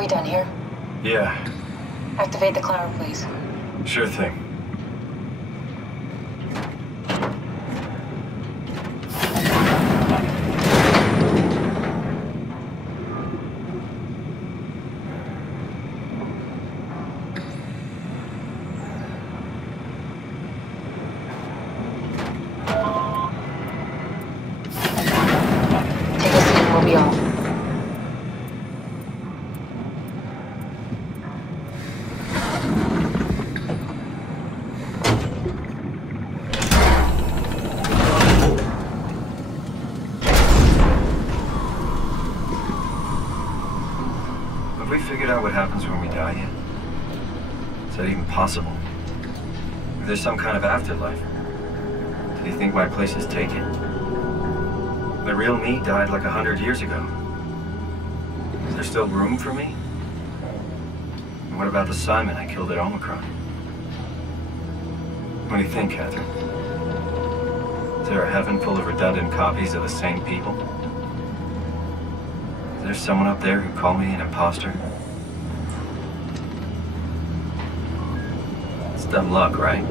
we done here? Yeah. Activate the climber, please. Sure thing. Take a seat and we'll be off. Have we figured out what happens when we die yet? Is that even possible? If there's some kind of afterlife, do you think my place is taken? The real me died like 100 years ago. Is there still room for me? And what about the Simon I killed at Omicron? What do you think, Catherine? Is there a heaven full of redundant copies of the same people? Is there someone up there who called me an imposter? It's dumb luck, right?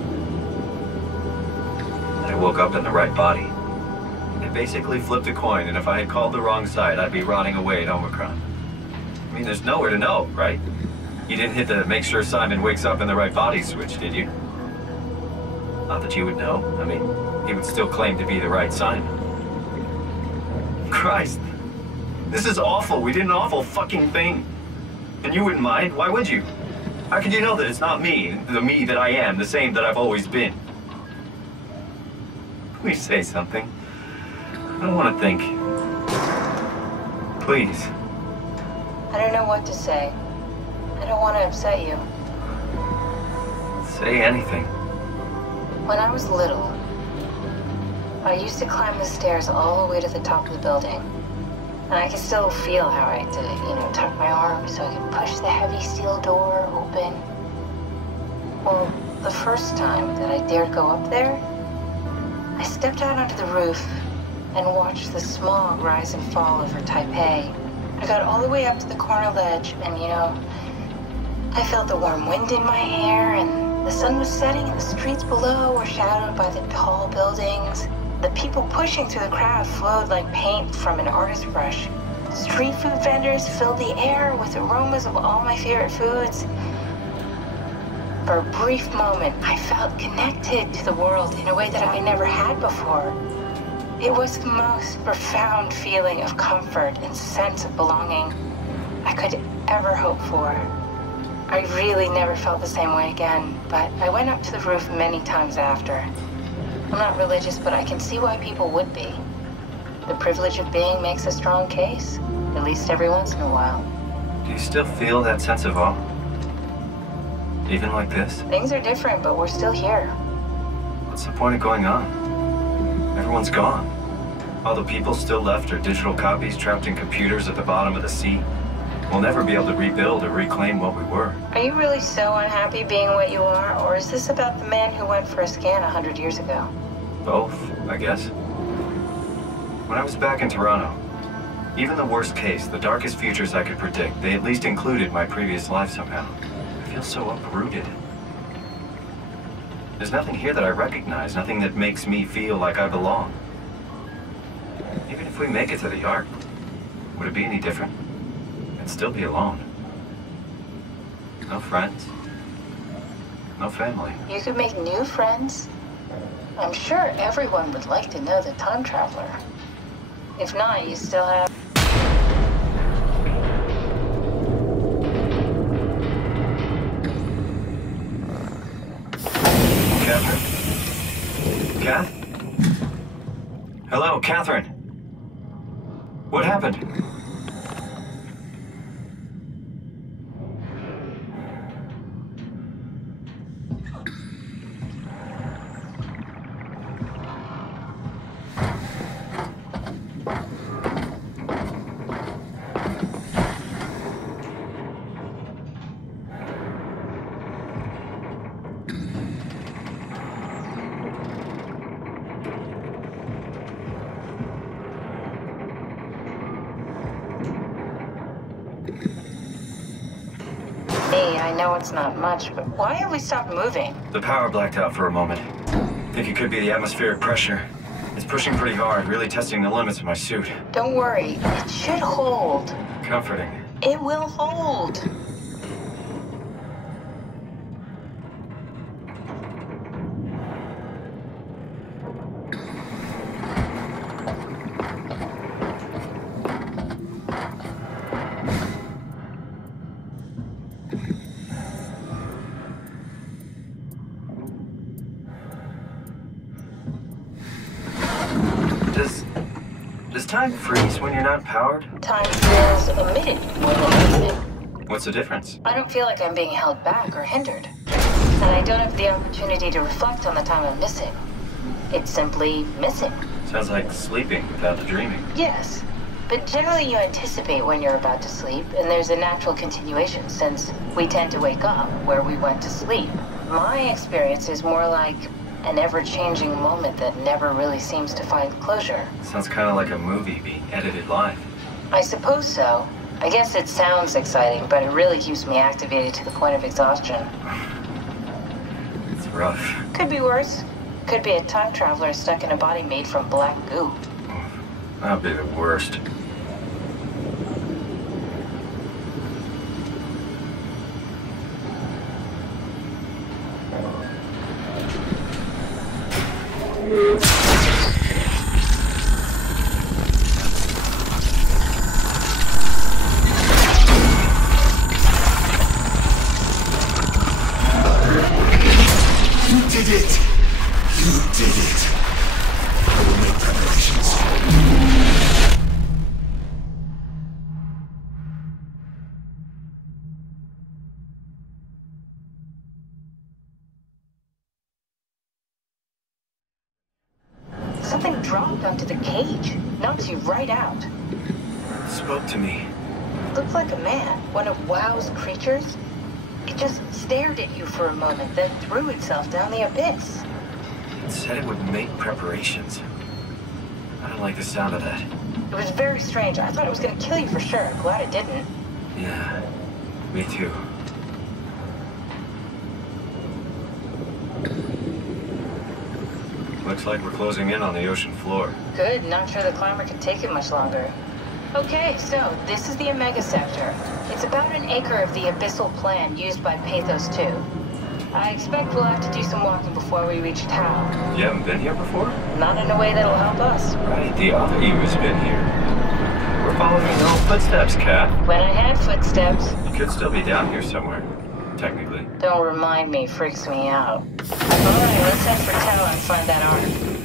I woke up in the right body. I basically flipped a coin, and if I had called the wrong side, I'd be rotting away at Omicron. I mean, there's nowhere to know, right? You didn't hit the make sure Simon wakes up in the right body switch, did you? Not that you would know. I mean, he would still claim to be the right Simon. Christ. This is awful. We did an awful fucking thing. And you wouldn't mind? Why would you? How could you know that it's not me, the me that I am, the same that I've always been? Please say something. I don't want to think. Please. I don't know what to say. I don't want to upset you. Say anything. When I was little, I used to climb the stairs all the way to the top of the building. And I can still feel how I had to, tuck my arm so I could push the heavy steel door open. Well, the first time that I dared go up there, I stepped out onto the roof and watched the smog rise and fall over Taipei. I got all the way up to the corner ledge and, I felt the warm wind in my hair and the sun was setting and the streets below were shadowed by the tall buildings. The people pushing through the crowd flowed like paint from an artist's brush. Street food vendors filled the air with aromas of all my favorite foods. For a brief moment, I felt connected to the world in a way that I never had before. It was the most profound feeling of comfort and sense of belonging I could ever hope for. I really never felt the same way again, but I went up to the roof many times after. I'm not religious, but I can see why people would be. The privilege of being makes a strong case, at least every once in a while. Do you still feel that sense of awe? Even like this? Things are different, but we're still here. What's the point of going on? Everyone's gone. All the people still left are digital copies trapped in computers at the bottom of the sea. We'll never be able to rebuild or reclaim what we were. Are you really so unhappy being what you are, or is this about the man who went for a scan 100 years ago? Both, I guess. When I was back in Toronto, even the worst case, the darkest futures I could predict, they at least included my previous life somehow. I feel so uprooted. There's nothing here that I recognize, nothing that makes me feel like I belong. Even if we make it to the Ark, would it be any different? I'd still be alone. No friends. No family. You could make new friends. I'm sure everyone would like to know the time traveler. If not, you still have... Catherine? Kath? Hello, Catherine. What happened? Hey, I know it's not much, but why have we stopped moving? The power blacked out for a moment. Think it could be the atmospheric pressure. It's pushing pretty hard, really testing the limits of my suit. Don't worry, it should hold. Comforting. It will hold. Does time freeze when you're not powered? Time feels omitted more than anything. What's the difference? I don't feel like I'm being held back or hindered. And I don't have the opportunity to reflect on the time I'm missing. It's simply missing. Sounds like sleeping without the dreaming. Yes. But generally you anticipate when you're about to sleep, and there's a natural continuation since we tend to wake up where we went to sleep. My experience is more like an ever-changing moment that never really seems to find closure. Sounds kind of like a movie being edited live. I suppose so. I guess it sounds exciting, but it really keeps me activated to the point of exhaustion. It's rough. Could be worse. Could be a time traveler stuck in a body made from black goo. That'd be the worst. Something dropped onto the cage. Knocks you right out. It spoke to me. Looked like a man. One of WoW's creatures. It just stared at you for a moment, then threw itself down the abyss. It said it would make preparations. I don't like the sound of that. It was very strange. I thought it was going to kill you for sure. I'm glad it didn't. Yeah, me too. Looks like we're closing in on the ocean floor. Good. Not sure the climber can take it much longer. Okay, so this is the Omega Sector. It's about an acre of the abyssal plan used by Pathos 2. I expect we'll have to do some walking before we reach Tau. You haven't been here before? Not in a way that'll help us. Right, the other you's been here. We're following your own footsteps, Kat. When I had footsteps. You could still be down here somewhere, technically. Don't remind me, freaks me out. Alright, let's head for Tau and find that ark.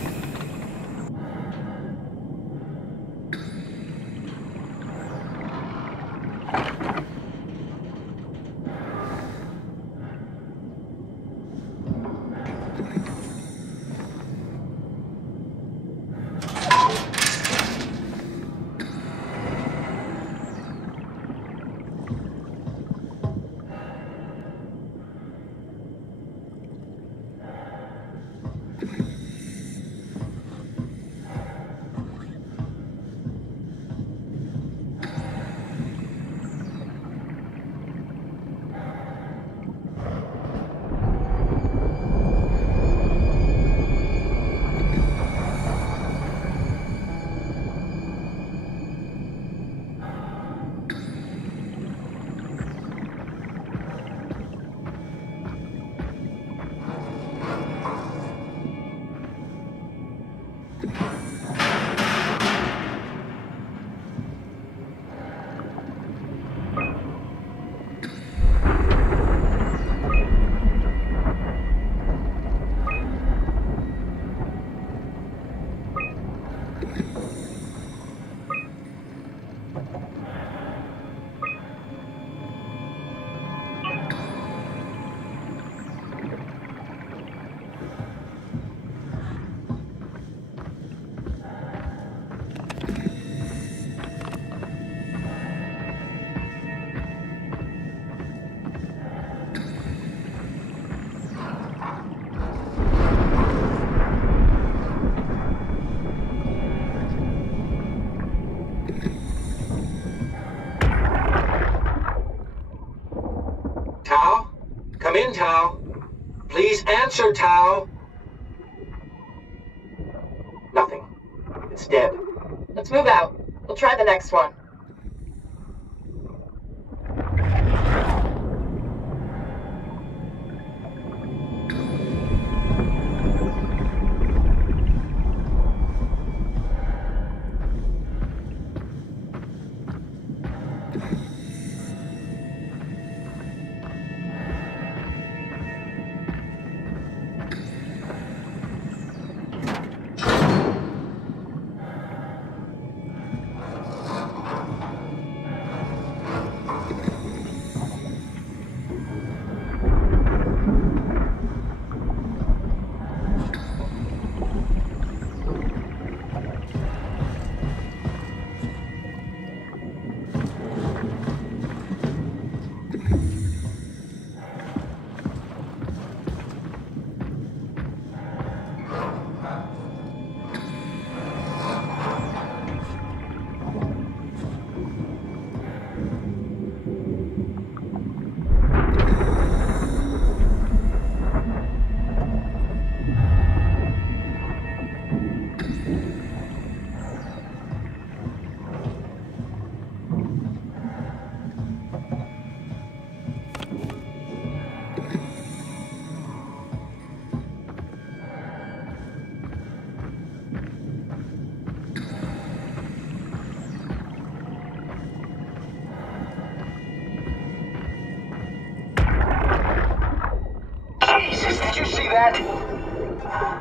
Tao? Come in, Tao. Please answer, Tao. Nothing. It's dead. Let's move out. We'll try the next one.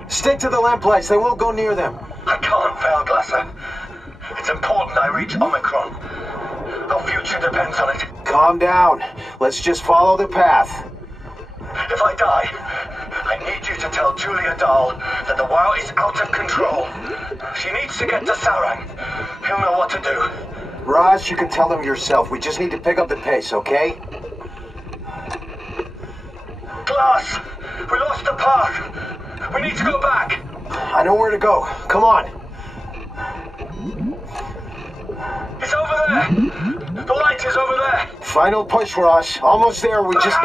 Stick to the lamplights, they won't go near them. I can't fail, Glasser. It's important I reach Omicron. Our future depends on it. Calm down. Let's just follow the path. If I die, I need you to tell Julia Dahl that the WoW is out of control. She needs to get to Sarang. He'll know what to do. Raj, you can tell them yourself. We just need to pick up the pace, okay? Glass! We lost the path! We need to go back! I know where to go. Come on. It's over there! The light is over there! Final push, Raj. Almost there. We just...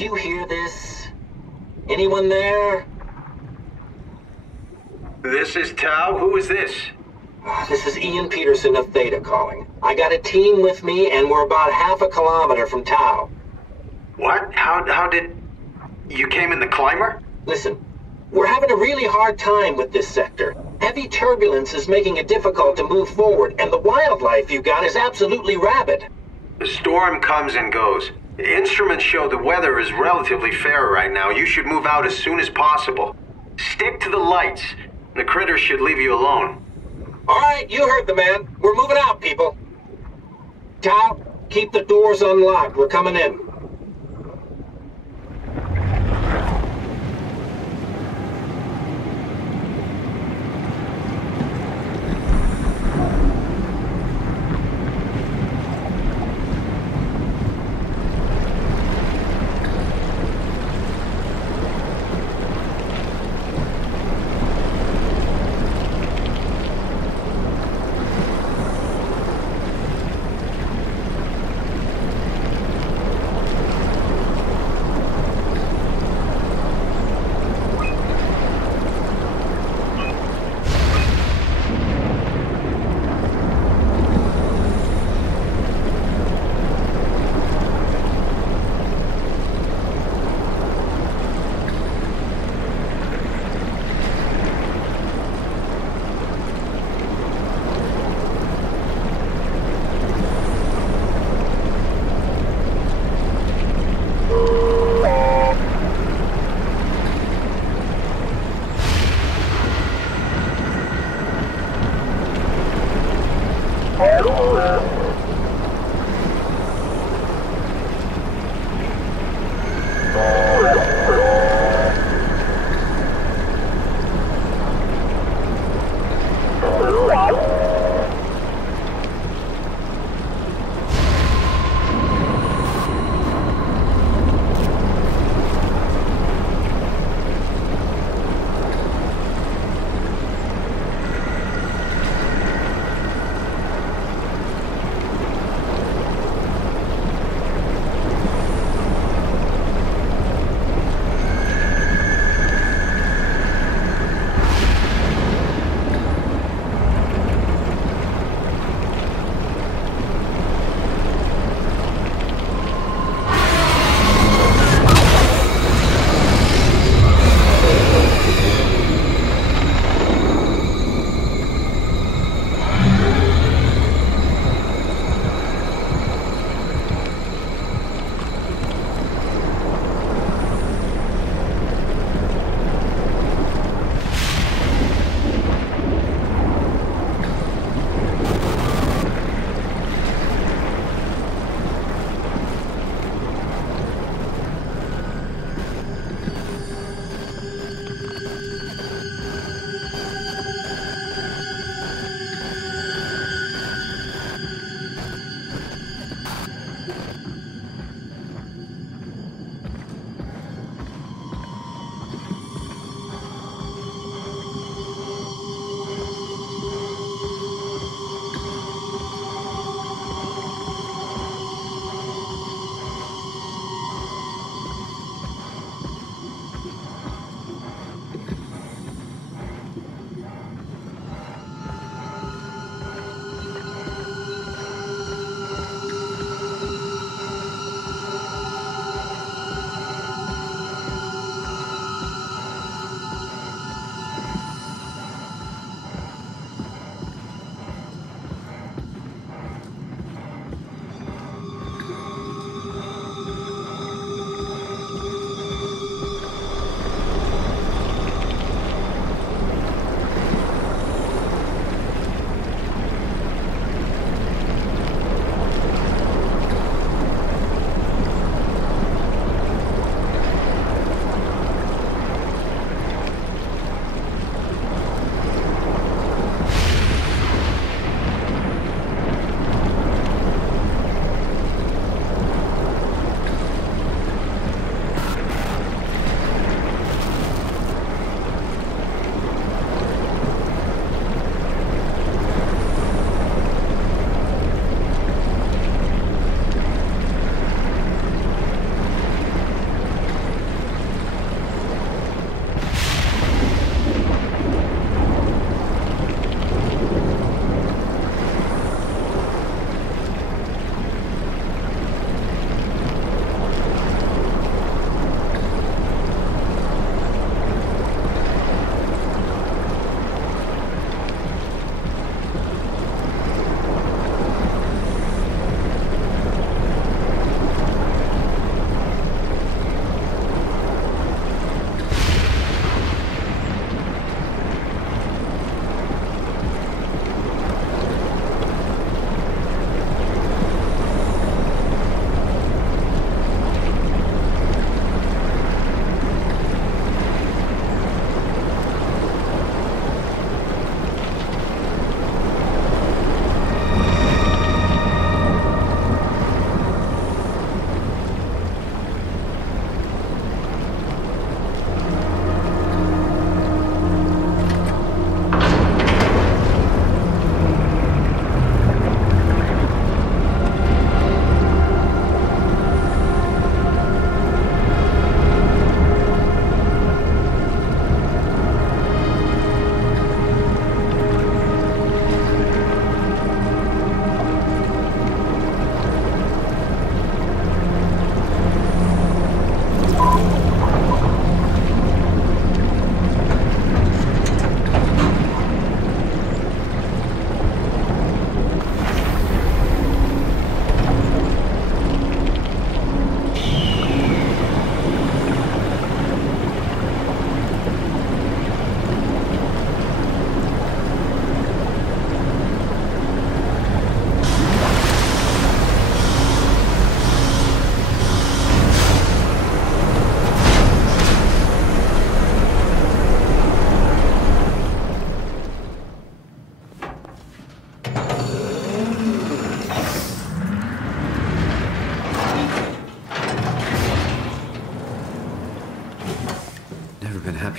you hear this? Anyone there? This is Tau. Who is this? This is Ian Peterson of Theta calling. I got a team with me, and we're about half a kilometer from Tau. What? How did... You came in the climber? Listen, we're having a really hard time with this sector. Heavy turbulence is making it difficult to move forward, and the wildlife you got is absolutely rabid. The storm comes and goes. The instruments show the weather is relatively fair right now. You should move out as soon as possible. Stick to the lights. The critters should leave you alone. All right, you heard the man. We're moving out, people. Tau, keep the doors unlocked. We're coming in.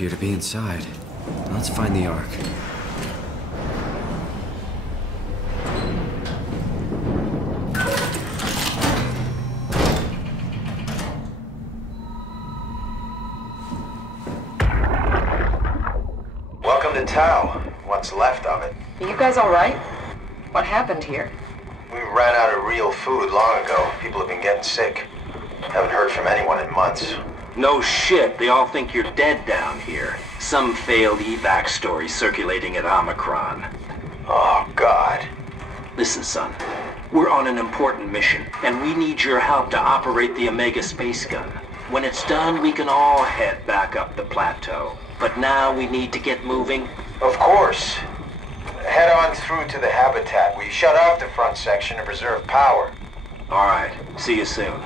appear to be inside. Let's find the Ark. Welcome to Tau. What's left of it. Are you guys alright? What happened here? We ran out of real food long ago. People have been getting sick. Haven't heard from anyone in months. No shit, they all think you're dead down here. Some failed evac story circulating at Omicron. Oh, God. Listen, son. We're on an important mission, and we need your help to operate the Omega space gun. When it's done, we can all head back up the plateau. But now we need to get moving. Of course. Head on through to the habitat. We shut off the front section to preserve power. All right, see you soon.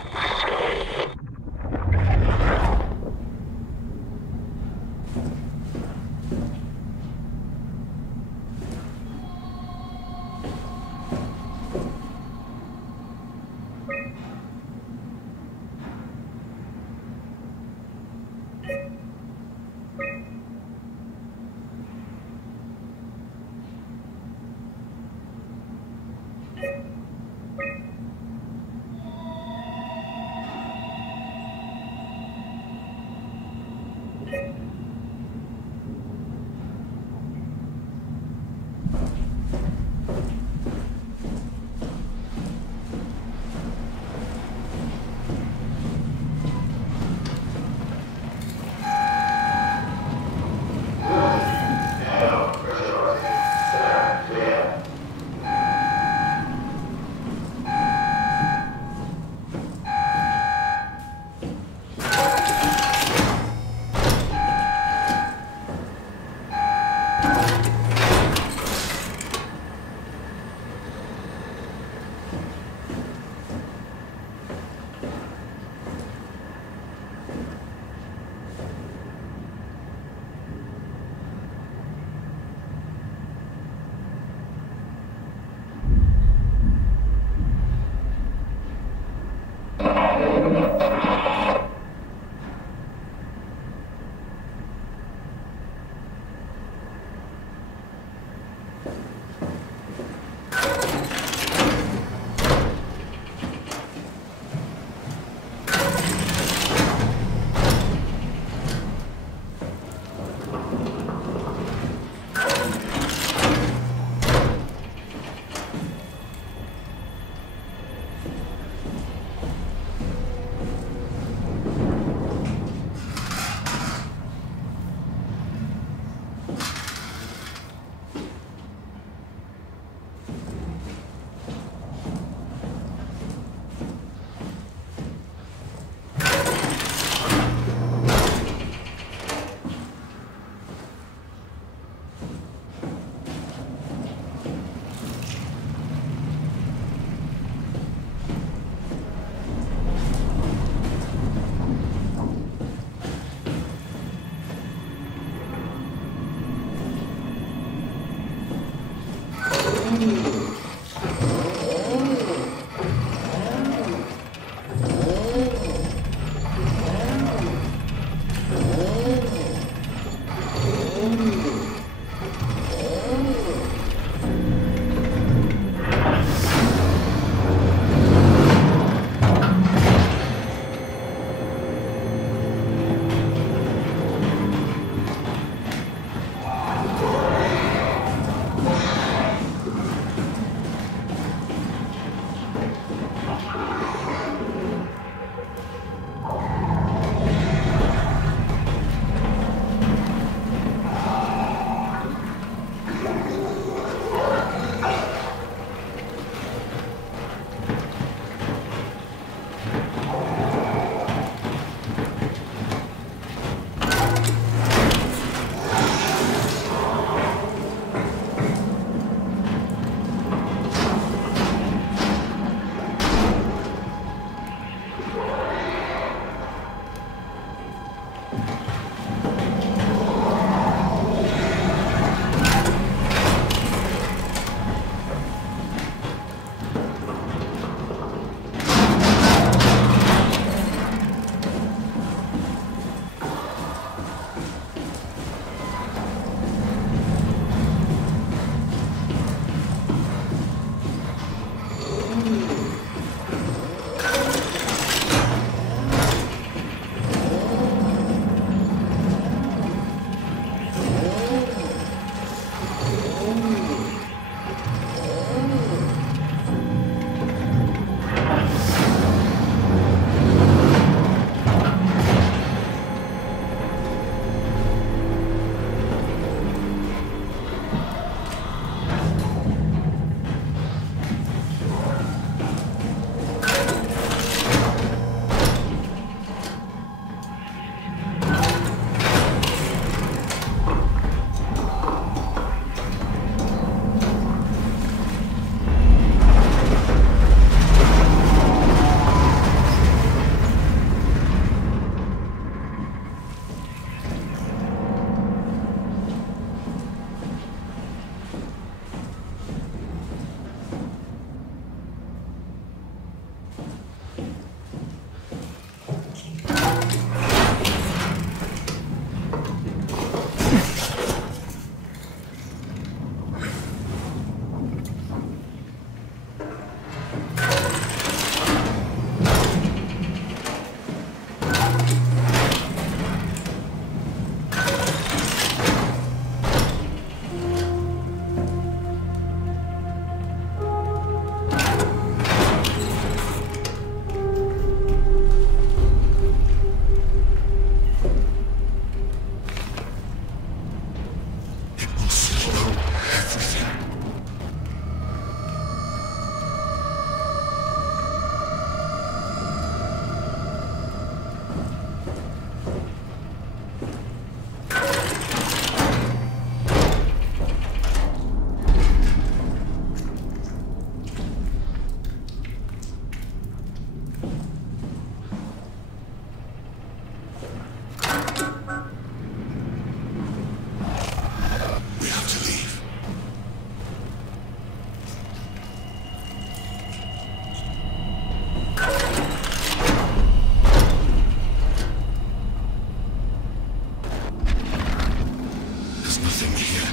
nothing here.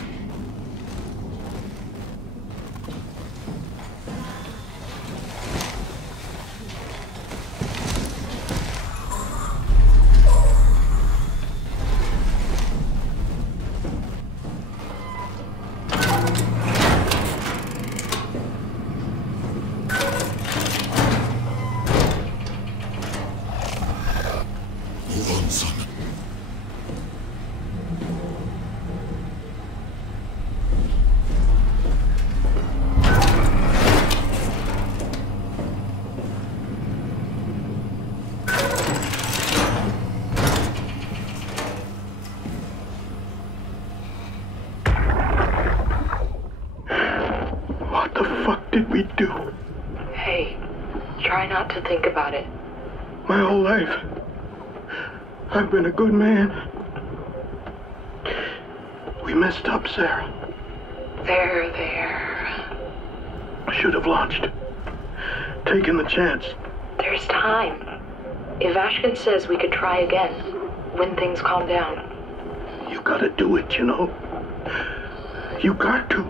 Move on, Simon. What the fuck did we do? Hey, try not to think about it. My whole life, I've been a good man. We messed up, Sarah. There. I should have launched. Taken the chance. There's time. If Ashkin says we could try again, when things calm down. You gotta do it, you know. You got to.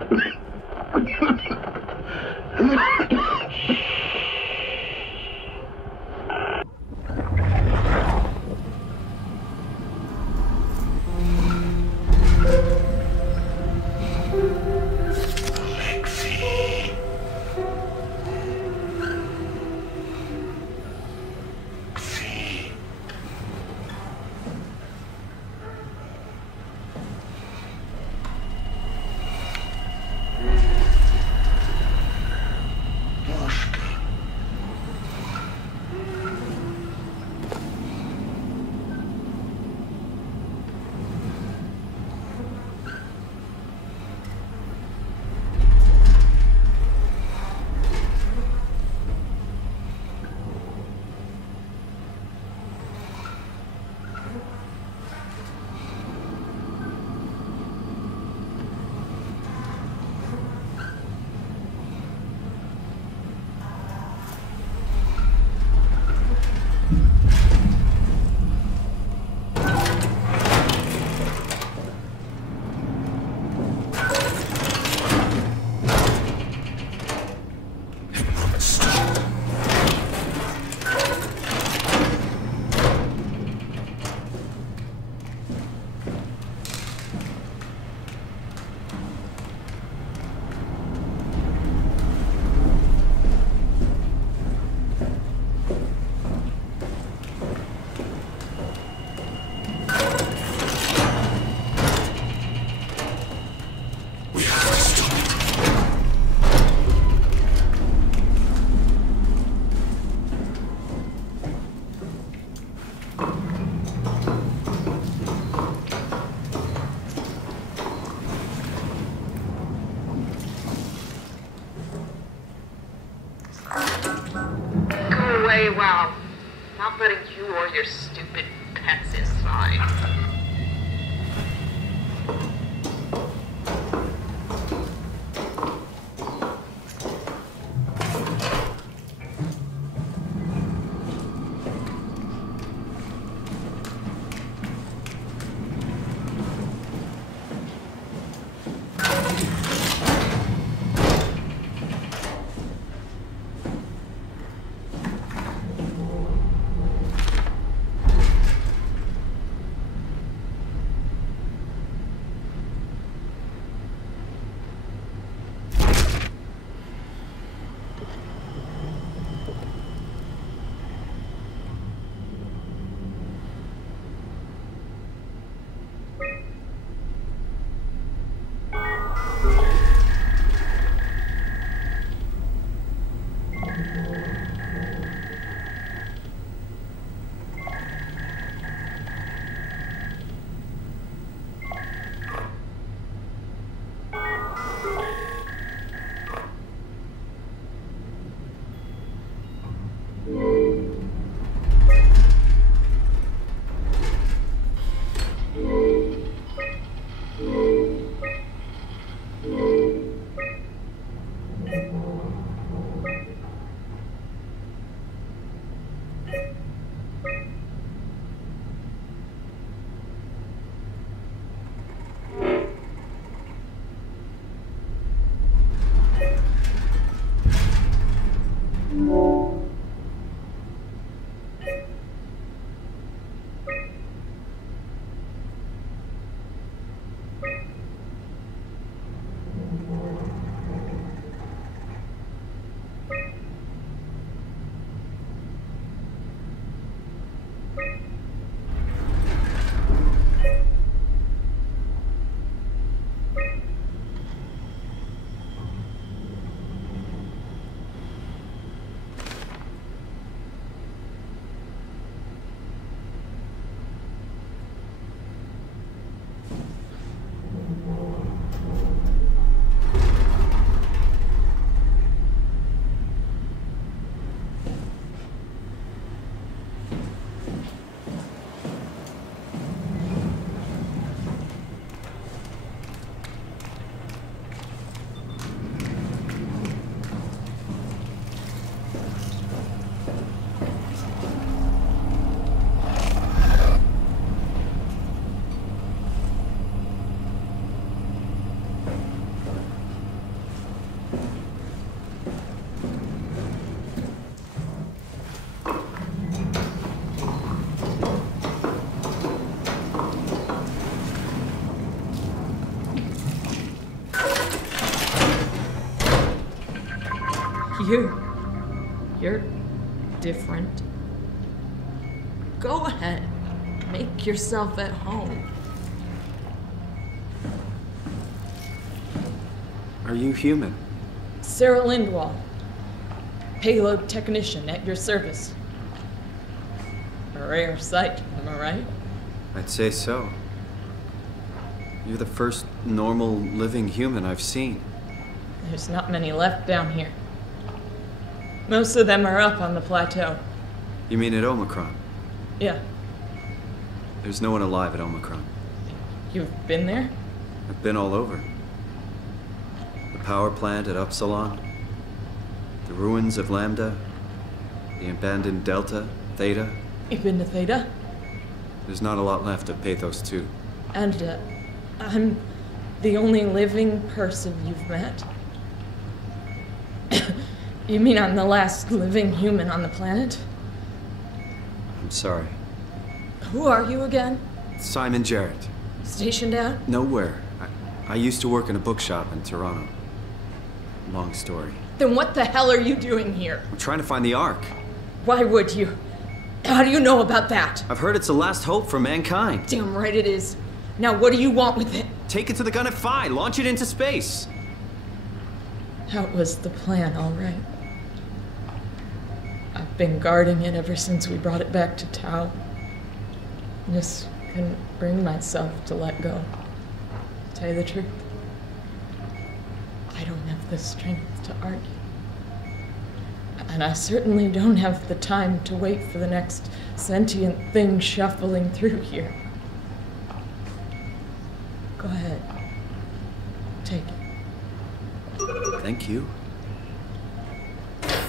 Wow. Not letting you or your stupid pets inside. You're different. Go ahead. Make yourself at home. Are you human? Sarah Lindwall. Payload technician at your service. A rare sight, am I right? I'd say so. You're the first normal living human I've seen. There's not many left down here. Most of them are up on the plateau. You mean at Omicron? Yeah. There's no one alive at Omicron. You've been there? I've been all over. The power plant at Upsilon, the ruins of Lambda, the abandoned Delta, Theta. You've been to Theta? There's not a lot left of Pathos 2. And, I'm the only living person you've met? You mean I'm the last living human on the planet? I'm sorry. Who are you again? Simon Jarrett. Stationed out? Nowhere. I used to work in a bookshop in Toronto. Long story. Then what the hell are you doing here? I'm trying to find the Ark. Why would you? How do you know about that? I've heard it's the last hope for mankind. Damn right it is. Now what do you want with it? Take it to the gun at Phi. Launch it into space. That was the plan, all right. I've been guarding it ever since we brought it back to Tau. Just couldn't bring myself to let go. To tell you the truth, I don't have the strength to argue. And I certainly don't have the time to wait for the next sentient thing shuffling through here. Go ahead. Take it. Thank you. Can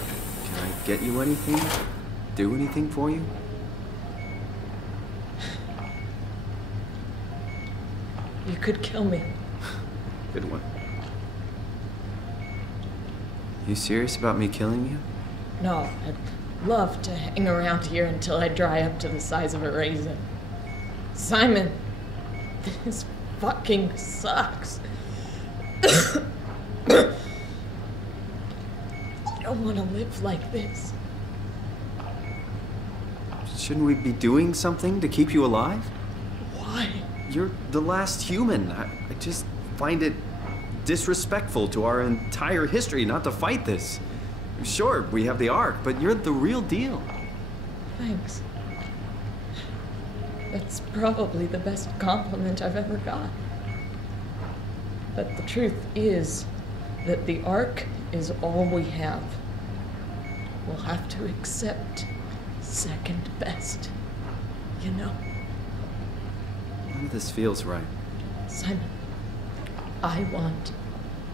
I get you anything? Do anything for you? You could kill me. Good one. You serious about me killing you? No, I'd love to hang around here until I dry up to the size of a raisin. Simon, this fucking sucks. I don't want to live like this. Shouldn't we be doing something to keep you alive? Why? You're the last human. I just find it disrespectful to our entire history not to fight this. Sure, we have the Ark, but you're the real deal. Thanks. That's probably the best compliment I've ever got. But the truth is that the Ark is all we have. We'll have to accept second best, you know? None of this feels right. Simon, I want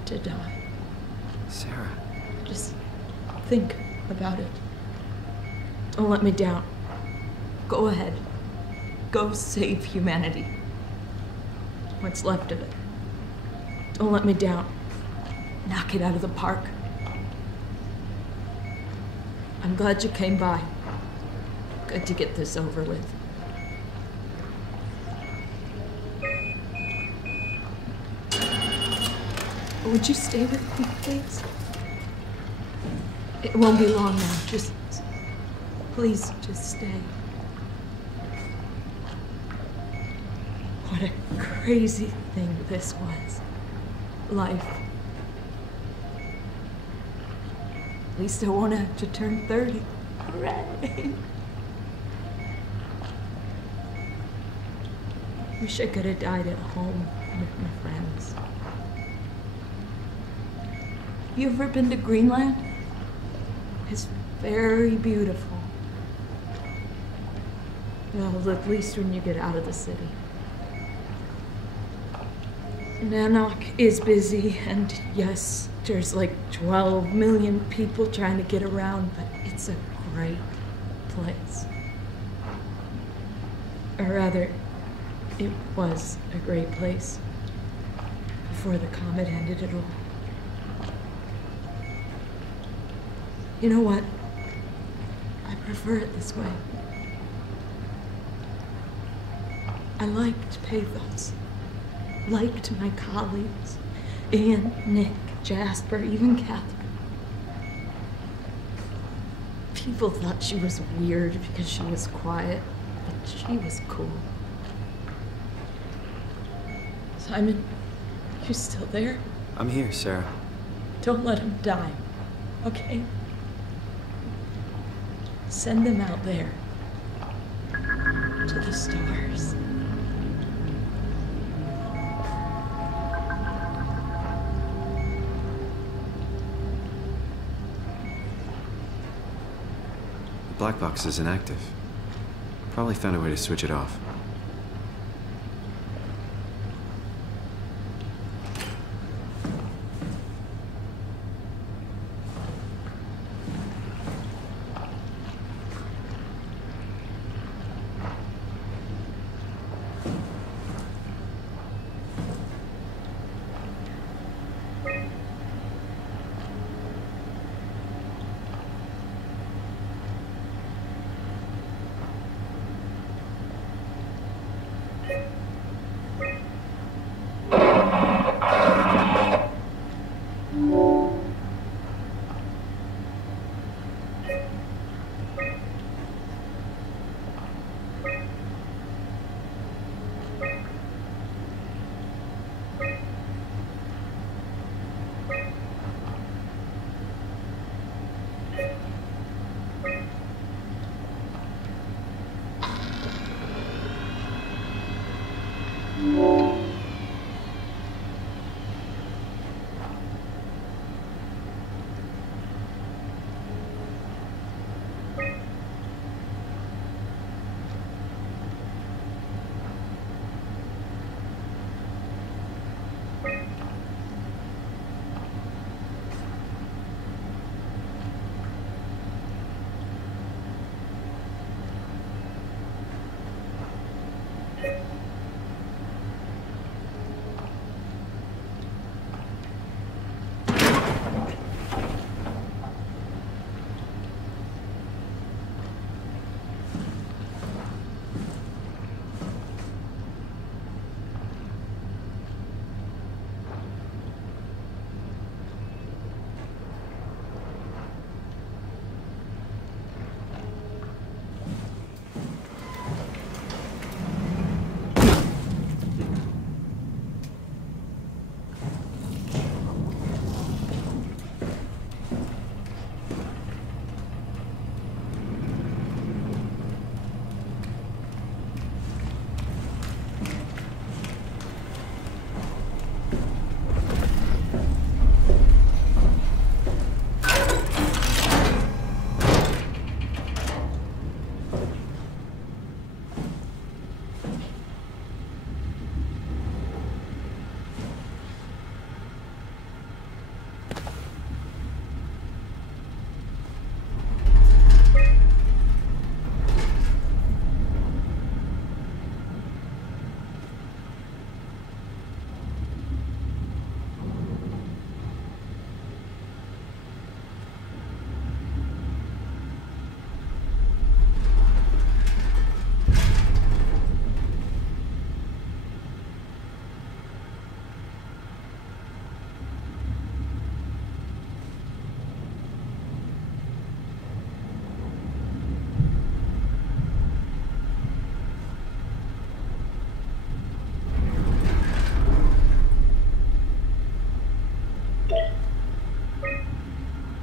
to die. Sarah. Just think about it. Don't let me down. Go ahead. Go save humanity. What's left of it. Don't let me down. Knock it out of the park. I'm glad you came by. Good to get this over with. Would you stay with me, please? It won't be long now. Just, please, just stay. What a crazy thing this was. Life. At least I won't have to turn 30. Hooray! Wish I could have died at home with my friends. You ever been to Greenland? It's very beautiful. Well, at least when you get out of the city. Nanook is busy, and yes, there's like 12 million people trying to get around, but it's a great place. Or rather, it was a great place before the comet ended it all. You know what? I prefer it this way. I liked Pathos. Liked my colleagues. Ian, Nick, Jasper, even Catherine. People thought she was weird because she was quiet, but she was cool. Simon, you still there? I'm here, Sarah. Don't let him die, okay? Send them out there. To the stars. The black box is inactive. Probably found a way to switch it off.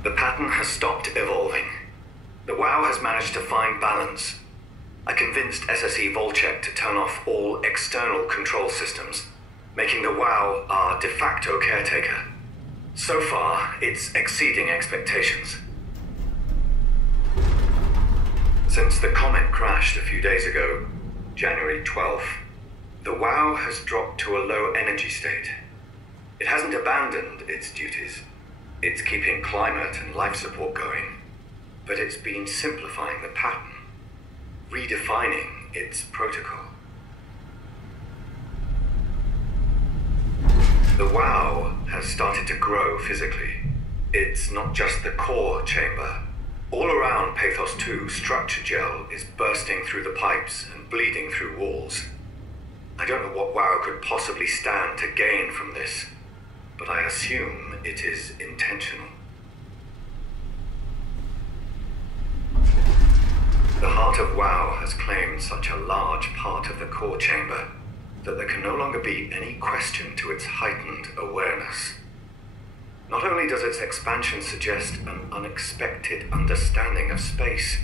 The pattern has stopped evolving. The WoW has managed to find balance. I convinced SSE Volcheck to turn off all external control systems, making the WoW our de facto caretaker. So far, it's exceeding expectations. Since the comet crashed a few days ago, January 12th, the WoW has dropped to a low energy state. It hasn't abandoned its duties. It's keeping climate and life support going, but it's been simplifying the pattern, redefining its protocol. The WoW has started to grow physically. It's not just the core chamber. All around Pathos 2, structure gel is bursting through the pipes and bleeding through walls. I don't know what WoW could possibly stand to gain from this, but I assume it is intentional. The heart of WoW has claimed such a large part of the core chamber that there can no longer be any question to its heightened awareness. Not only does its expansion suggest an unexpected understanding of space,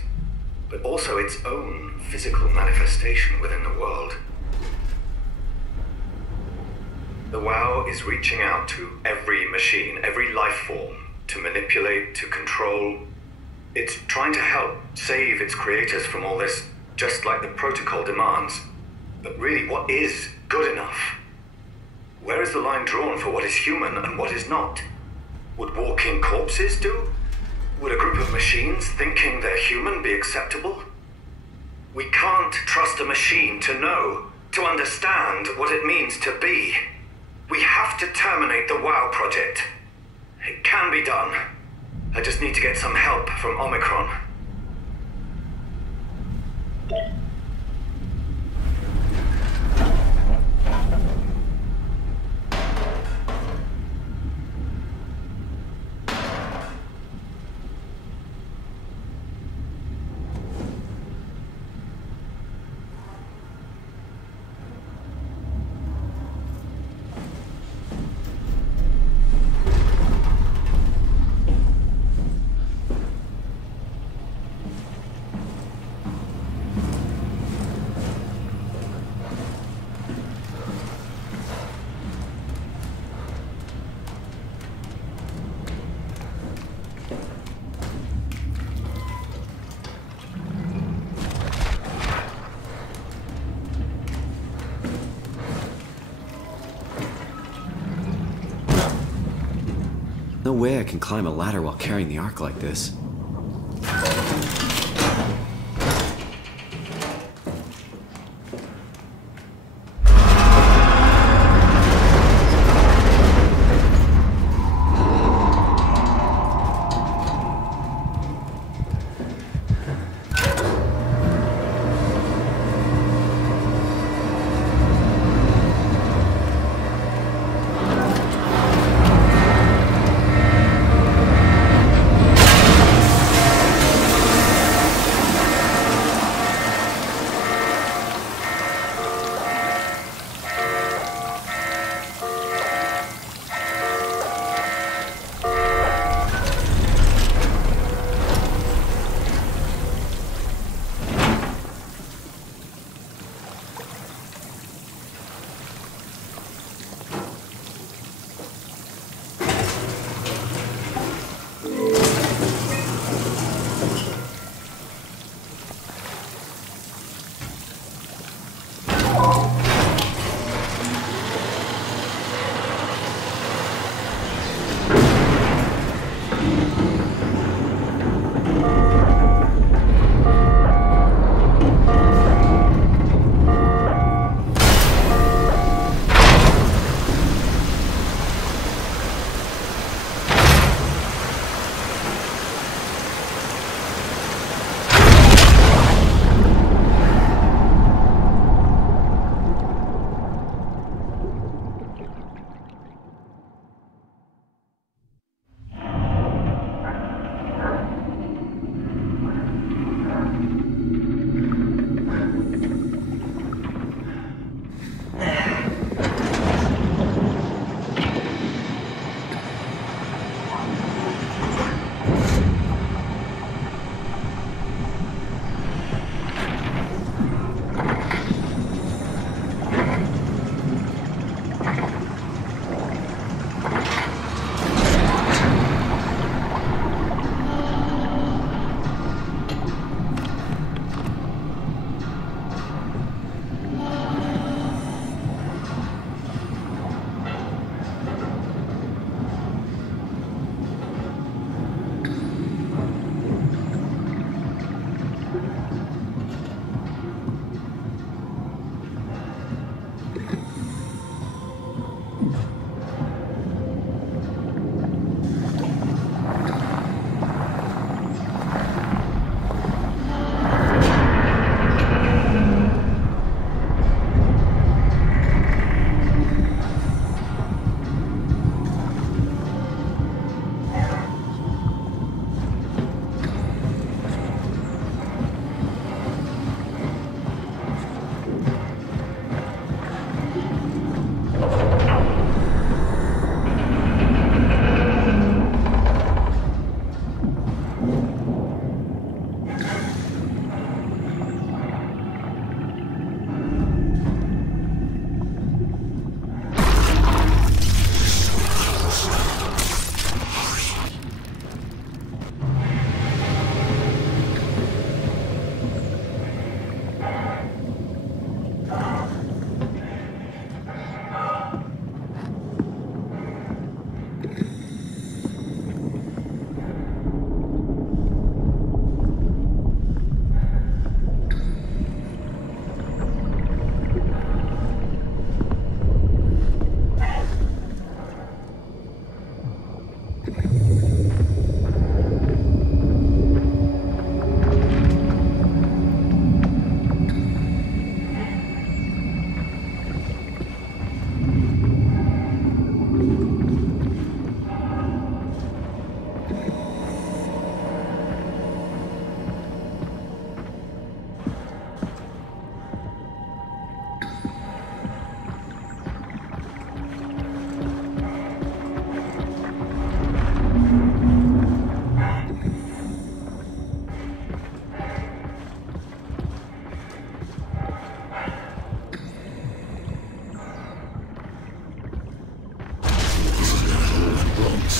but also its own physical manifestation within the world. The WoW is reaching out to every machine, every life form, to manipulate, to control. It's trying to help save its creators from all this, just like the protocol demands. But really, what is good enough? Where is the line drawn for what is human and what is not? Would walking corpses do? Would a group of machines thinking they're human be acceptable? We can't trust a machine to know, to understand what it means to be. We have to terminate the WoW project. It can be done. I just need to get some help from Omicron. No way I can climb a ladder while carrying the Ark like this.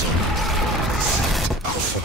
Son, Alpha.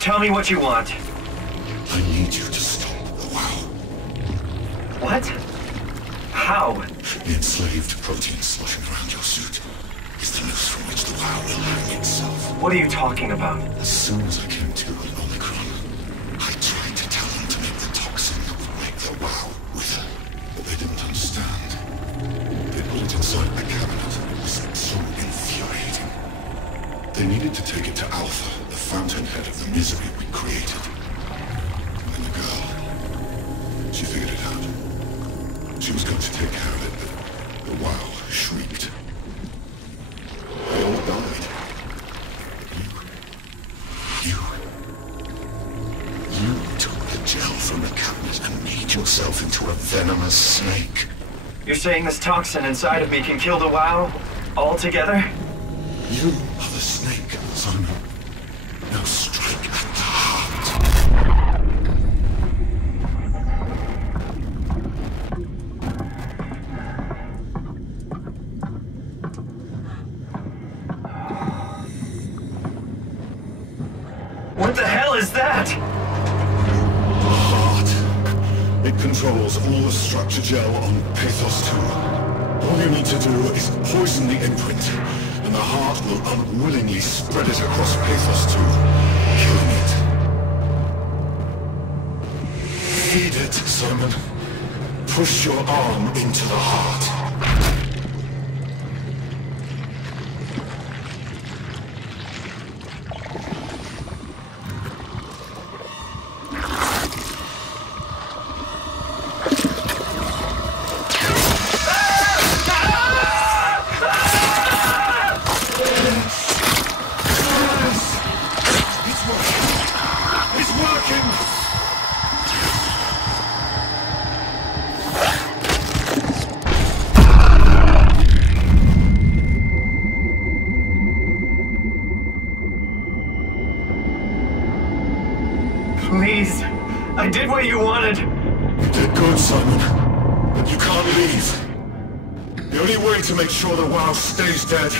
Tell me what you want. I need you to stop the WoW. What? How? The enslaved protein sloshing around your suit is the noose from which the WoW will hang itself. What are you talking about? As soon as I came to on Omicron, I tried to tell them to make the toxin that would make the WoW wither, but they didn't understand. They put it inside a cabinet. It was so infuriating. They needed to take it to Alpha, the fountainhead of the misery we created. And the girl, she figured it out. She was going to take care of it, but the WoW shrieked. They all died. You took the gel from the cabinet and made yourself into a venomous snake. You're saying this toxin inside of me can kill the WoW altogether? You are the snake, Soma. Now strike at the heart. What the hell is that? The heart. It controls all the structure gel on Pathos 2. All you need to do is poison the imprint, and the heart will unwillingly spread it across Pathos 2, killing it. Feed it, Simon. Push your arm into the heart. Please, I did what you wanted. You did good, Simon. But you can't leave. The only way to make sure the WoW stays dead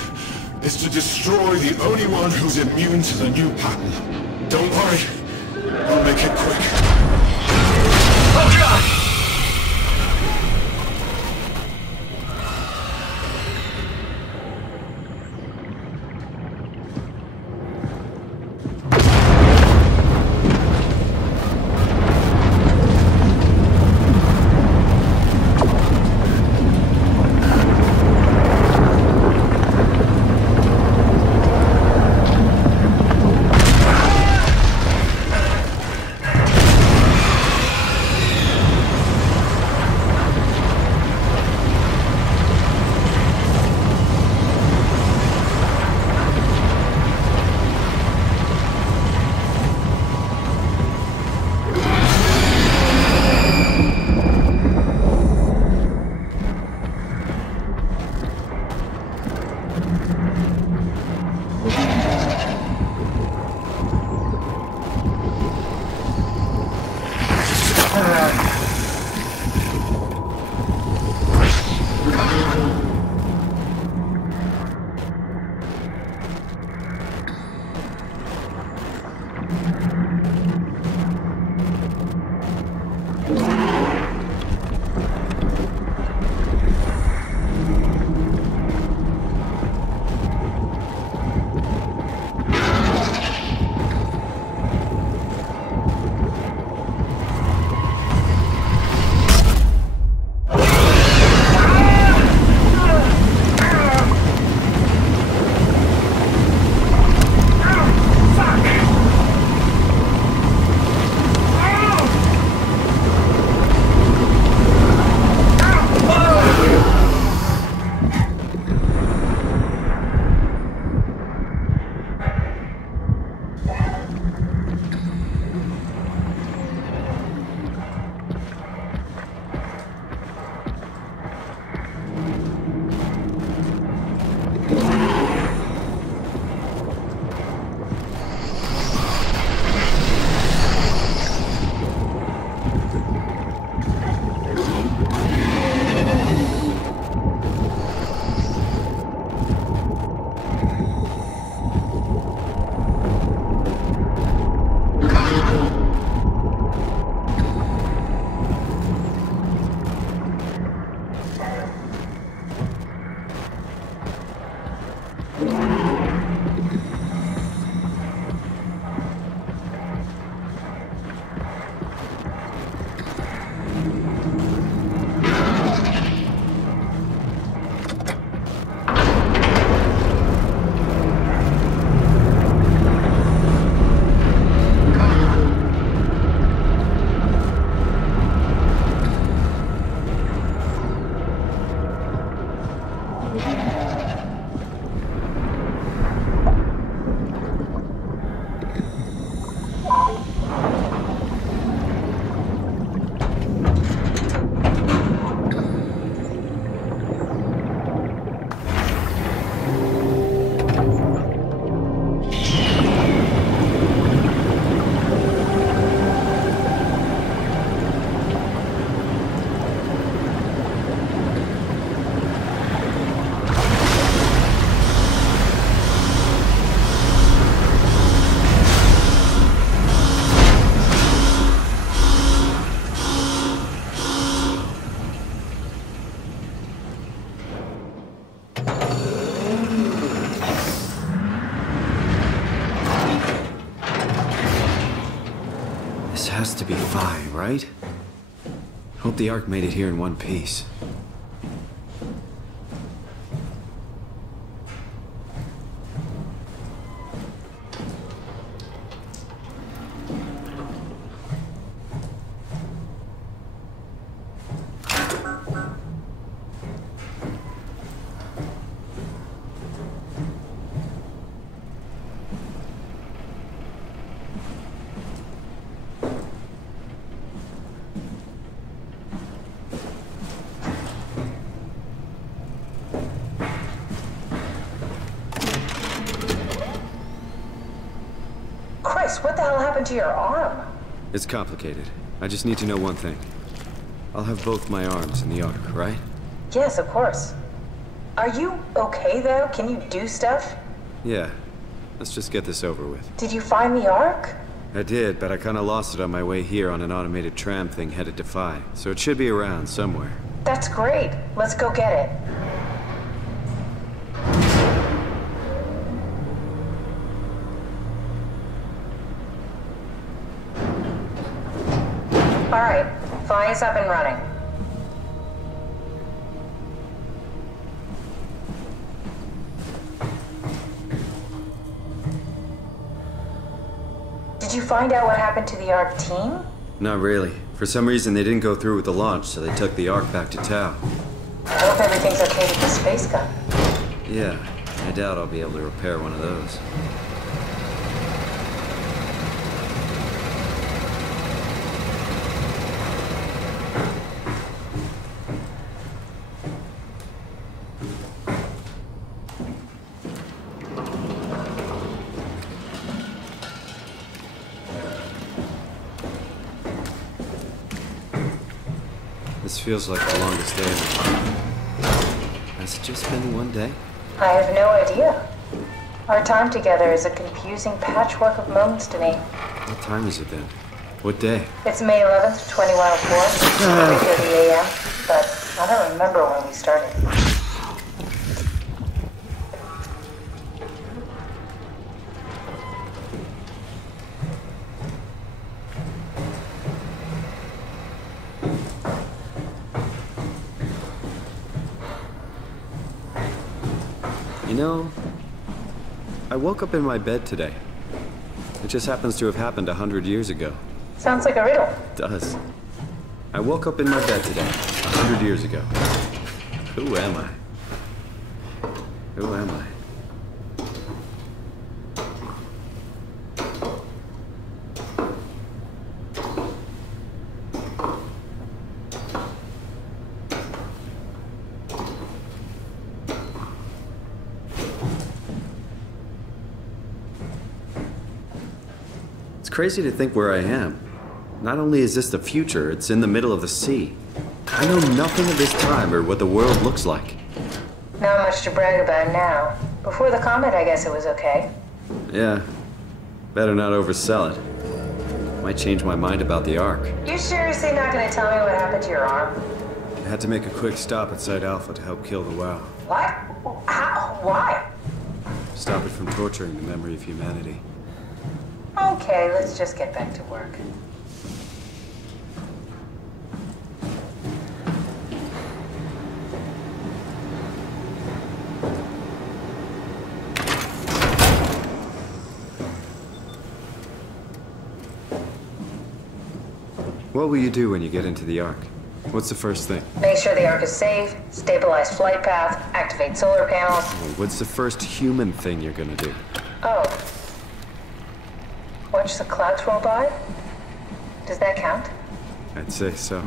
is to destroy the only one who's immune to the new pattern. Don't worry. I'll make it quick. Oh, God! Has to be Phi, right? Hope the Ark made it here in one piece. What the hell happened to your arm? It's complicated. I just need to know one thing. I'll have both my arms in the Ark, right? Yes, of course. Are you okay, though? Can you do stuff? Yeah. Let's just get this over with. Did you find the Ark? I did, but I kinda lost it on my way here on an automated tram thing headed to Phi. So it should be around somewhere. That's great. Let's go get it. Alright, Phi is up and running. Did you find out what happened to the Ark team? Not really. For some reason, they didn't go through with the launch, so they took the Ark back to Tau. I hope everything's okay with the space gun. Yeah, I doubt I'll be able to repair one of those. This feels like the longest day of my life. Has it just been one day? I have no idea. Our time together is a confusing patchwork of moments to me. What time is it then? What day? It's May 11th, 2104, 3:30 a.m., but I don't remember when we started. You know, I woke up in my bed today. It just happens to have happened 100 years ago. Sounds like a riddle. It does. I woke up in my bed today, 100 years ago. Who am I? Who am I? Crazy to think where I am. Not only is this the future, it's in the middle of the sea. I know nothing of this time or what the world looks like. Not much to brag about now. Before the comet, I guess it was okay. Yeah. Better not oversell it. Might change my mind about the Ark. You seriously not gonna tell me what happened to your arm? I had to make a quick stop at Site Alpha to help kill the WoW. What? How? Why? stop it from torturing the memory of humanity. Okay, let's just get back to work. What will you do when you get into the Ark? What's the first thing? Make sure the Ark is safe, stabilize flight path, activate solar panels. Well, what's the first human thing you're gonna do? Oh. Watch the clouds roll by? Does that count? I'd say so.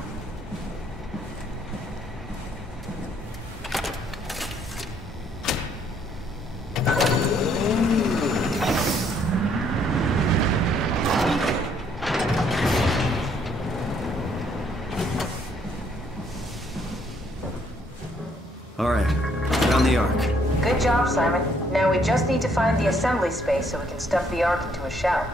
All right, found the Ark. Good job, Simon. Now we just need to find the assembly space so we can stuff the Ark into a shell.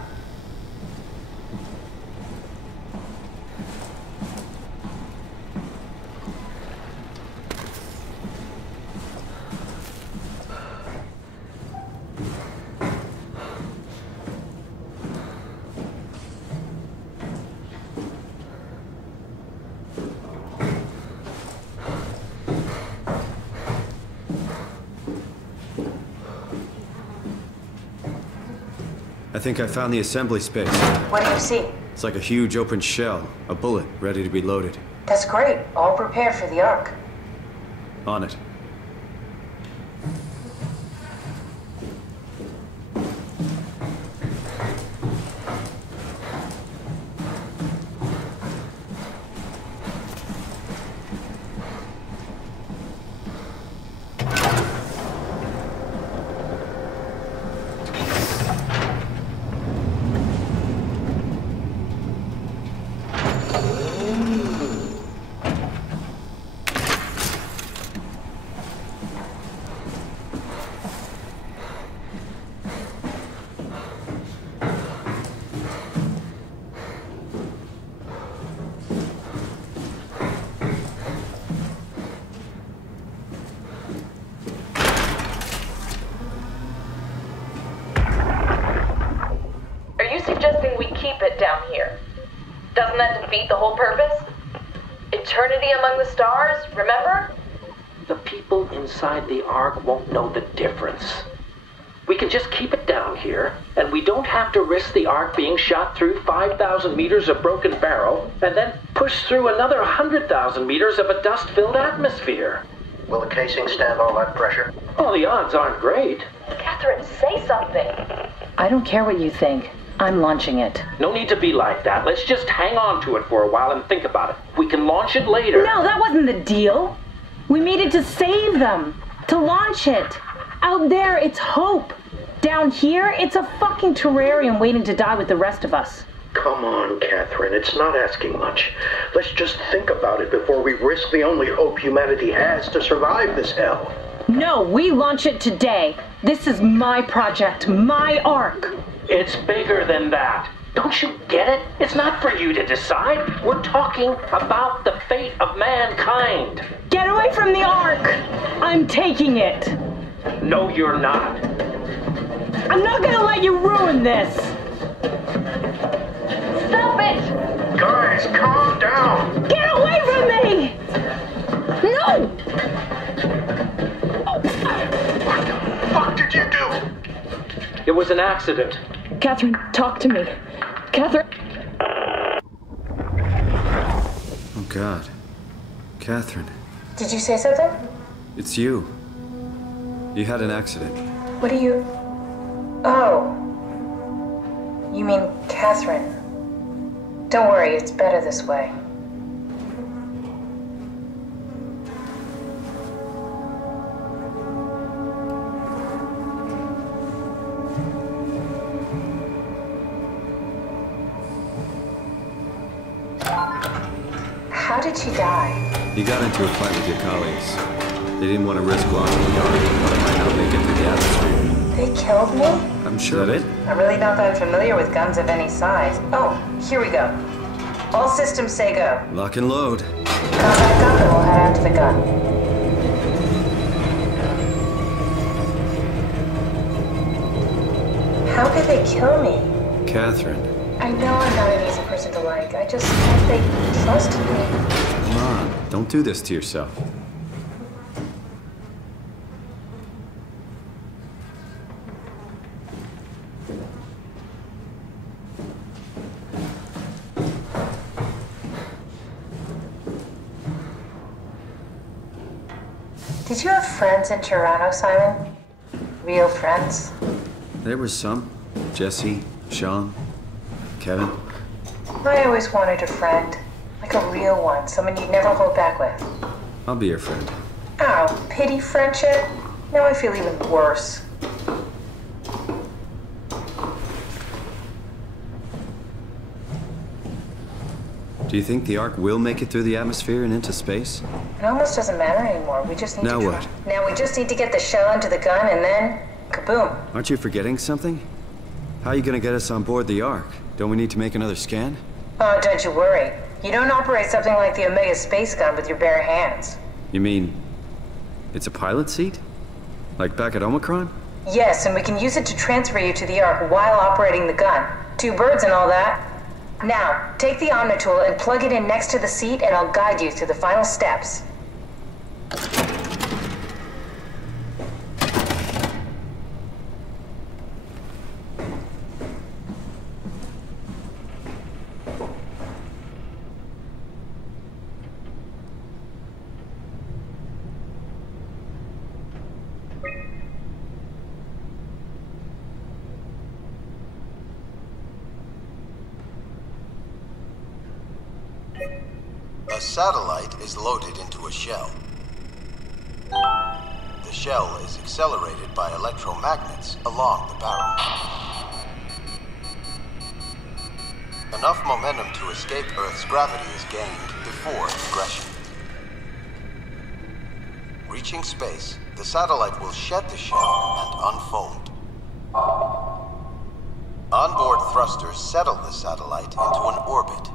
I think I found the assembly space. What do you see? It's like a huge open shell, a bullet ready to be loaded. That's great. All prepared for the Ark. On it. Suggesting we keep it down here. Doesn't that defeat the whole purpose? Eternity among the stars, remember? The people inside the Ark won't know the difference. We can just keep it down here, and we don't have to risk the Ark being shot through 5,000 meters of broken barrel, and then push through another 100,000 meters of a dust-filled atmosphere. Will the casing stand all that pressure? Well, the odds aren't great. Catherine, say something. I don't care what you think. I'm launching it. No need to be like that. Let's just hang on to it for a while and think about it. We can launch it later. No, that wasn't the deal. We made it to save them. To launch it. Out there, it's hope. Down here, it's a fucking terrarium waiting to die with the rest of us. Come on, Catherine. It's not asking much. Let's just think about it before we risk the only hope humanity has to survive this hell. No, we launch it today. This is my project, my Ark. It's bigger than that. Don't you get it? It's not for you to decide. We're talking about the fate of mankind. Get away from the Ark! I'm taking it. No, you're not. I'm not gonna let you ruin this. Stop it! Guys, calm down. Get away from me! No! What the fuck did you do? It was an accident. Catherine, talk to me. Catherine. Oh, God. Catherine. Did you say something? It's you. You had an accident. What do you... Oh. You mean Catherine. Don't worry, it's better this way. How did she die? You got into a fight with your colleagues. They didn't want to risk launching the Ark, but it might not make it through the atmosphere. They killed me? I'm sure. Is that it? I'm really not that familiar with guns of any size. Oh, here we go. All systems say go. Lock and load. Contact up and we'll head out to the gun. How could they kill me? Catherine. I know I'm not an easy person to like. I just hope they trusted me. Come on, don't do this to yourself. Did you have friends in Toronto, Simon? Real friends? There was some. Jesse, Sean, Kevin. I always wanted a friend. Like a real one. Someone you'd never hold back with. I'll be your friend. Oh, pity friendship? Now I feel even worse. Do you think the Ark will make it through the atmosphere and into space? It almost doesn't matter anymore. We just need Now to what? Now we just need to get the shell into the gun and then kaboom. Aren't you forgetting something? How are you gonna get us on board the Ark? Don't we need to make another scan? Oh, don't you worry. You don't operate something like the Omega space gun with your bare hands. You mean it's a pilot seat? Like back at Omicron? Yes, and we can use it to transfer you to the Ark while operating the gun. 2 birds and all that. Now, take the Omnitool and plug it in next to the seat and I'll guide you through the final steps. A satellite is loaded into a shell. The shell is accelerated by electromagnets along the barrel. Enough momentum to escape Earth's gravity is gained before regression. Reaching space, the satellite will shed the shell and unfold. Onboard thrusters settle the satellite into an orbit.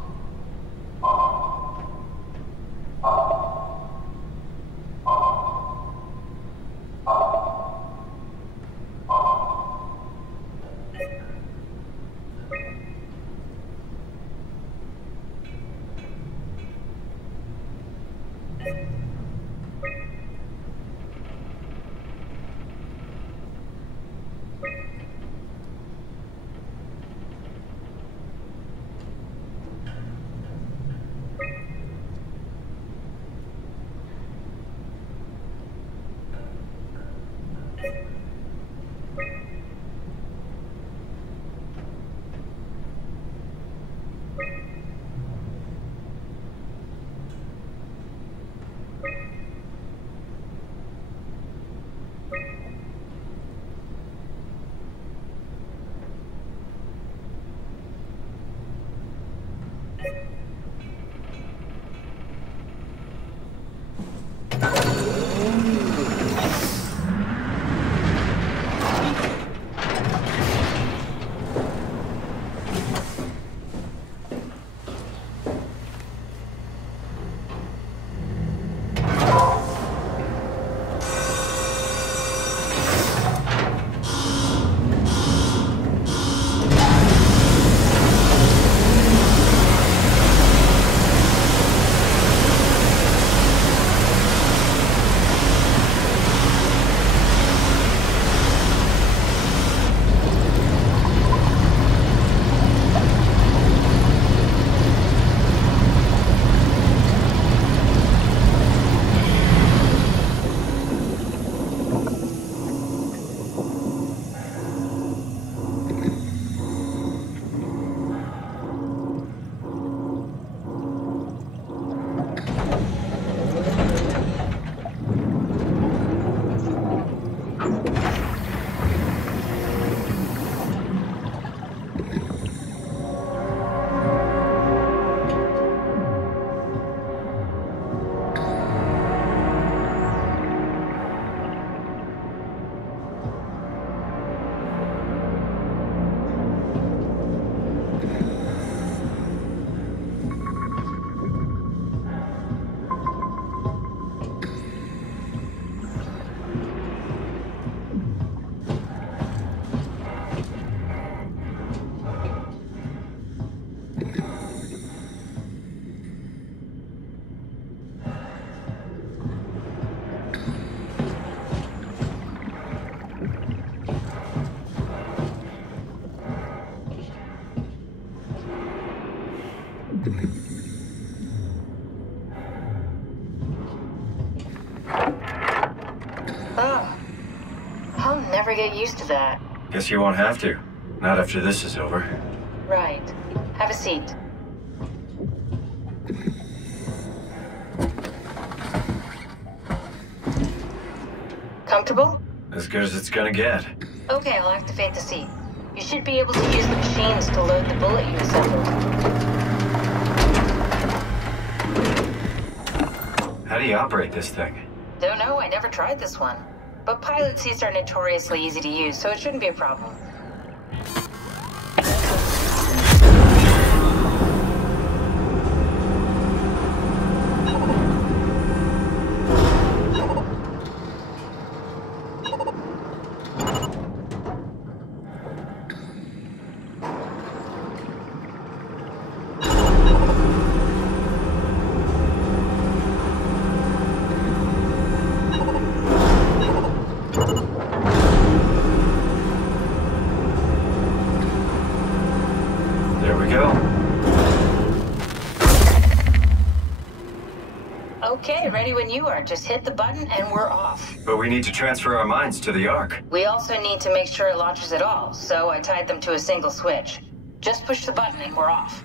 I'll never get used to that. Guess you won't have to. Not after this is over. Right. Have a seat. Comfortable? As good as it's gonna get. Okay, I'll activate the seat. You should be able to use the machines to load the bullet you assembled. How do you operate this thing? Don't know, I never tried this one. But pilot seats are notoriously easy to use, so it shouldn't be a problem. Okay, ready when you are. Just hit the button and we're off. But we need to transfer our minds to the Ark. We also need to make sure it launches at all, so I tied them to a single switch. Just push the button and we're off.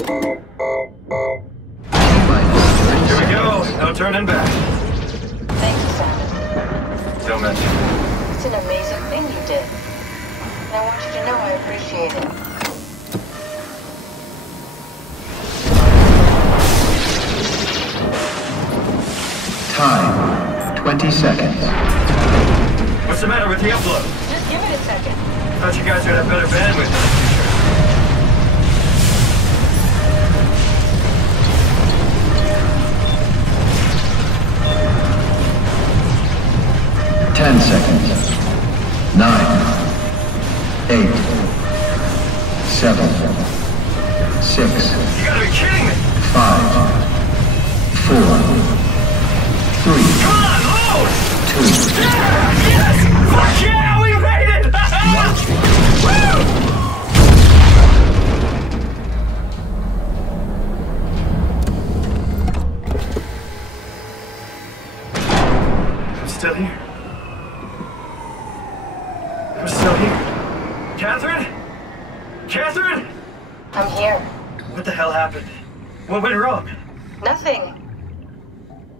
Here we go. No turning back. Thank you, Simon. Don't mention it. It's an amazing thing you did. And I want you to know I appreciate it. Time, 20 seconds. What's the matter with the upload? Just give it a second. Thought you guys would have better bandwidth in the future. 10 seconds. 9, 8, 7, 6. You gotta be kidding me! 5, 4. 3, Come on, load! 2. Yes! Fuck yeah, we made it! Woo! I'm still here. I'm still here. Catherine? Catherine? I'm here. What the hell happened? What went wrong? Nothing.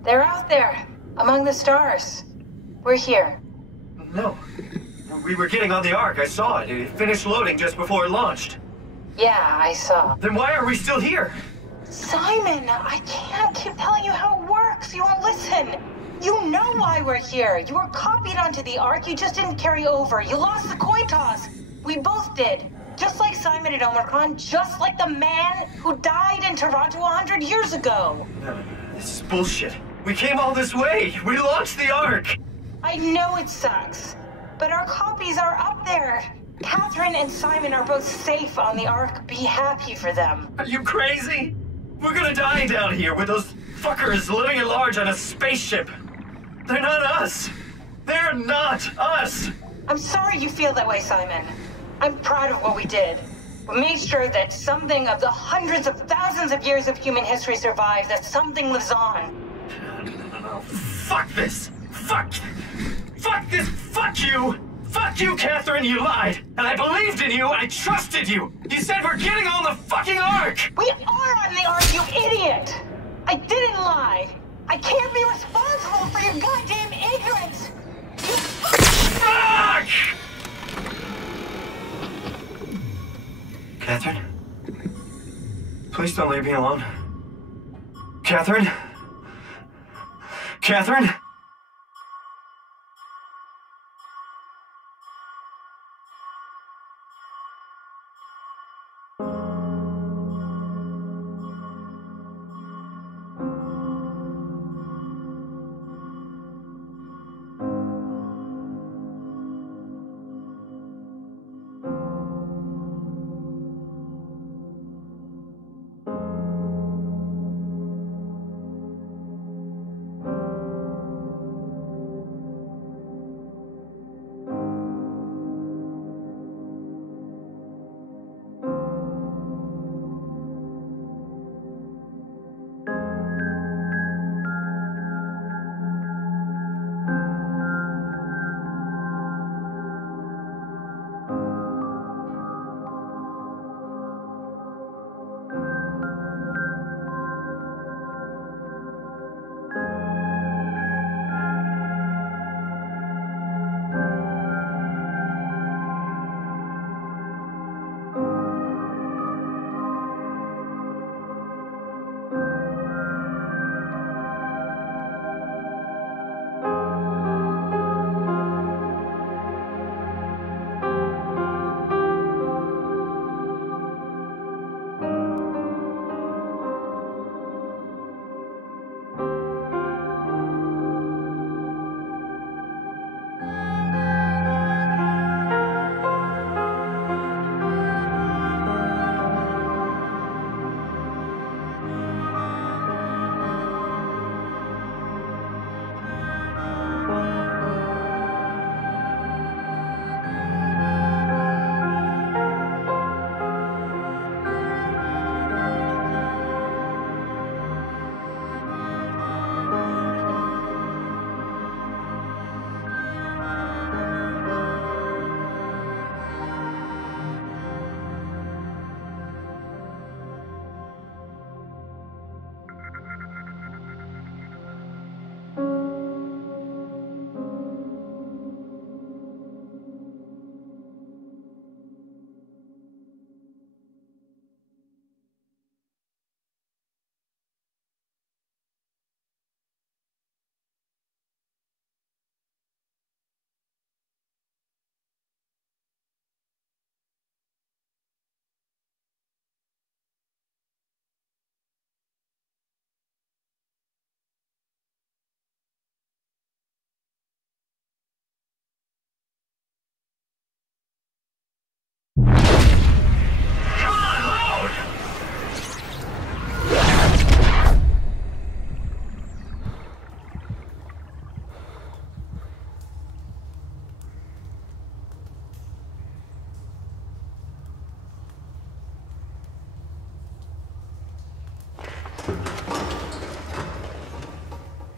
They're out there, among the stars. We're here. No. We were getting on the Ark. I saw it. It finished loading just before it launched. Yeah, I saw. Then why are we still here? Simon, I can't keep telling you how it works. You won't listen. You know why we're here. You were copied onto the Ark. You just didn't carry over. You lost the coin toss. We both did. Just like Simon at Omicron, just like the man who died in Toronto 100 years ago. No, this is bullshit. We came all this way. We launched the Ark. I know it sucks, but our copies are up there. Catherine and Simon are both safe on the Ark. Be happy for them. Are you crazy? We're gonna die down here with those fuckers living at large on a spaceship. They're not us. They're not us. I'm sorry you feel that way, Simon. I'm proud of what we did. We made sure that something of the hundreds of thousands of years of human history survives, that something lives on. No. Fuck this. Fuck this. Fuck you. Fuck you, Catherine. You lied. And I believed in you. I trusted you. You said we're getting on the fucking Ark. We are on the Ark, you idiot. I didn't lie. I can't be responsible for your goddamn ignorance. You fuck! Catherine? Please don't leave me alone. Catherine? Catherine?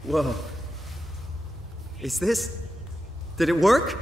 Whoa. Is this... Did it work?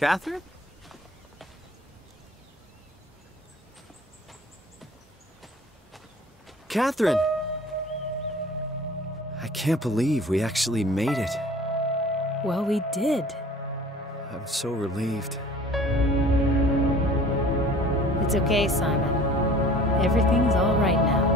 Catherine? Catherine! I can't believe we actually made it. Well, we did. I'm so relieved. It's okay, Simon. Everything's all right now.